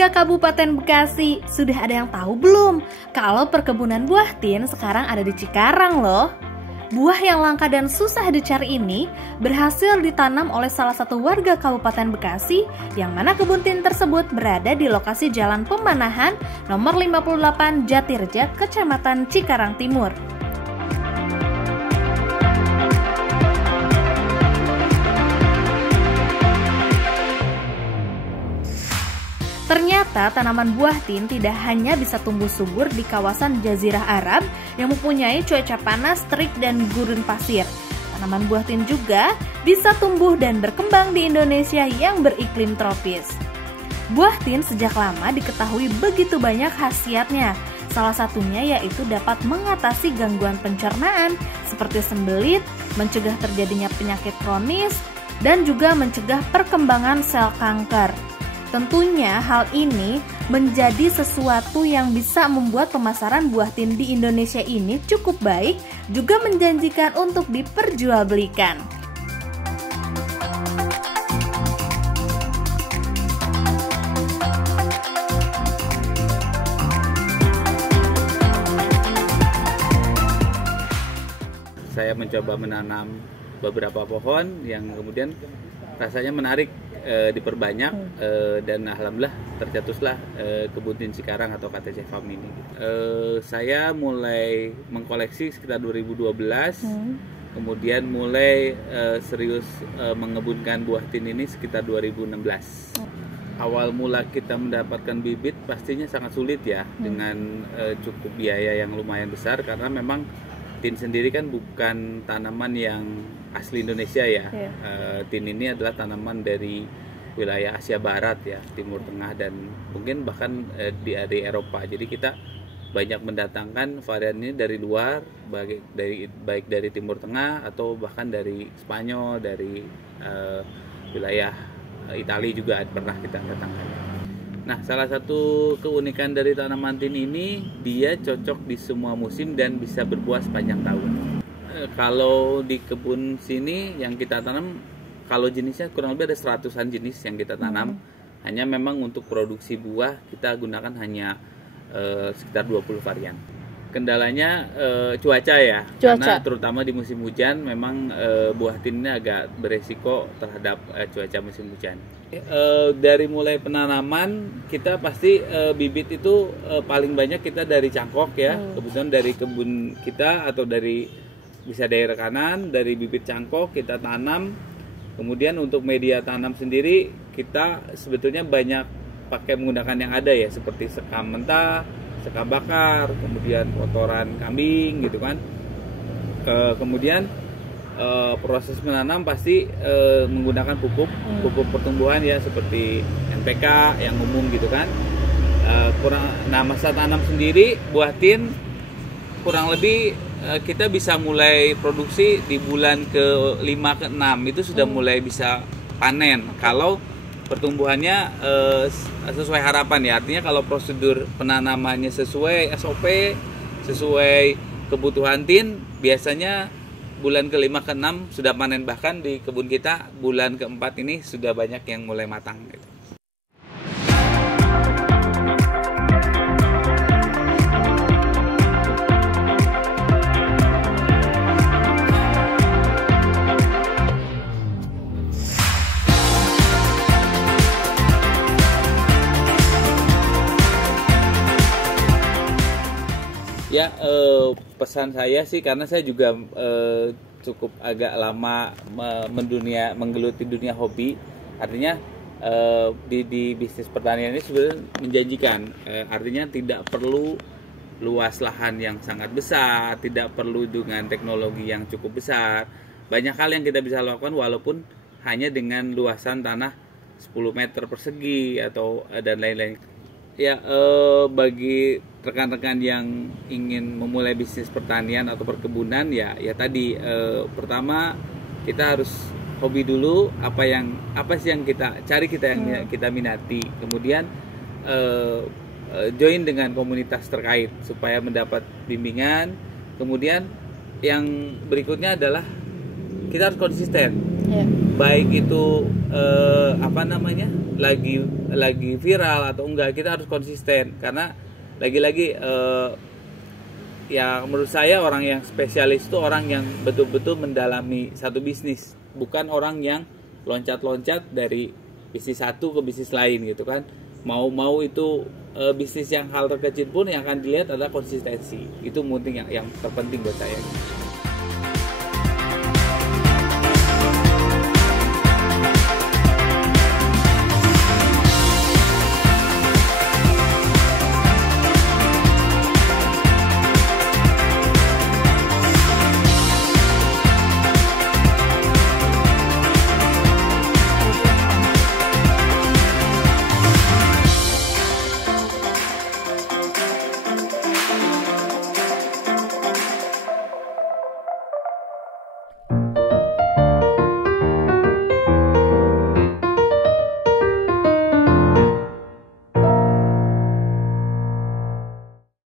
warga Kabupaten Bekasi, sudah ada yang tahu belum kalau perkebunan buah tin sekarang ada di Cikarang loh? Buah yang langka dan susah dicari ini berhasil ditanam oleh salah satu warga Kabupaten Bekasi yang mana kebun tin tersebut berada di lokasi Jalan Pemanahan nomor 58 Jatirejat, Kecamatan Cikarang Timur. Ternyata tanaman buah tin tidak hanya bisa tumbuh subur di kawasan Jazirah Arab yang mempunyai cuaca panas, terik, dan gurun pasir. Tanaman buah tin juga bisa tumbuh dan berkembang di Indonesia yang beriklim tropis. Buah tin sejak lama diketahui begitu banyak khasiatnya. Salah satunya yaitu dapat mengatasi gangguan pencernaan seperti sembelit, mencegah terjadinya penyakit kronis, dan juga mencegah perkembangan sel kanker. Tentunya hal ini menjadi sesuatu yang bisa membuat pemasaran buah tin di Indonesia ini cukup baik, juga menjanjikan untuk diperjualbelikan. Saya mencoba menanam beberapa pohon yang kemudian rasanya menarik, diperbanyak, dan alhamdulillah tercetuslah kebun tin Cikarang atau KTC Farm ini. Saya mulai mengkoleksi sekitar 2012, kemudian mulai serius mengebunkan buah tin ini sekitar 2016. Awal mula kita mendapatkan bibit pastinya sangat sulit ya, dengan cukup biaya yang lumayan besar karena memang tin sendiri kan bukan tanaman yang asli Indonesia ya. Tin ini adalah tanaman dari wilayah Asia Barat ya, Timur Tengah, dan mungkin bahkan dari Eropa. Jadi kita banyak mendatangkan varian ini dari luar, baik dari Timur Tengah atau bahkan dari Spanyol, dari wilayah Italia juga pernah kita datangkan. Nah, salah satu keunikan dari tanaman tin ini, dia cocok di semua musim dan bisa berbuah sepanjang tahun. Kalau di kebun sini yang kita tanam, kalau jenisnya kurang lebih ada 100-an jenis yang kita tanam. Hanya memang untuk produksi buah kita gunakan hanya sekitar 20 varian. Kendalanya cuaca ya, karena terutama di musim hujan memang buah tin ini agak beresiko terhadap cuaca musim hujan. Dari mulai penanaman kita pasti bibit itu paling banyak kita dari cangkok ya, kebetulan dari kebun kita atau bisa dari rekanan, dari bibit cangkok kita tanam. Kemudian untuk media tanam sendiri kita sebetulnya banyak pakai menggunakan yang ada ya, seperti sekam mentah, sekam bakar, kemudian kotoran kambing gitu kan. Kemudian proses menanam pasti menggunakan pupuk pertumbuhan ya, seperti NPK yang umum gitu kan. Nah, masa tanam sendiri buah tin kurang lebih kita bisa mulai produksi di bulan ke-5 ke-6 itu sudah mulai bisa panen kalau pertumbuhannya sesuai harapan ya. Artinya kalau prosedur penanamannya sesuai SOP, sesuai kebutuhan tin, biasanya bulan ke-5 ke-6 sudah panen. Bahkan di kebun kita bulan ke-4 ini sudah banyak yang mulai matang gitu. Ya, pesan saya sih, karena saya juga cukup agak lama menggeluti dunia hobi. Artinya di bisnis pertanian ini sebenarnya menjanjikan. Artinya tidak perlu luas lahan yang sangat besar, tidak perlu dengan teknologi yang cukup besar. Banyak hal yang kita bisa lakukan walaupun hanya dengan luasan tanah 10 meter persegi atau dan lain-lain. Ya, bagi rekan-rekan yang ingin memulai bisnis pertanian atau perkebunan ya tadi, pertama kita harus hobi dulu, apa sih yang kita cari, yang kita minati. Kemudian join dengan komunitas terkait supaya mendapat bimbingan. Kemudian yang berikutnya adalah kita harus konsisten. baik itu apa namanya lagi viral atau enggak, kita harus konsisten. Karena lagi-lagi ya menurut saya orang yang spesialis itu orang yang betul-betul mendalami satu bisnis, bukan orang yang loncat-loncat dari bisnis satu ke bisnis lain gitu kan. Mau itu bisnis yang hal terkecil pun yang akan dilihat adalah konsistensi. Itu penting, yang terpenting buat saya.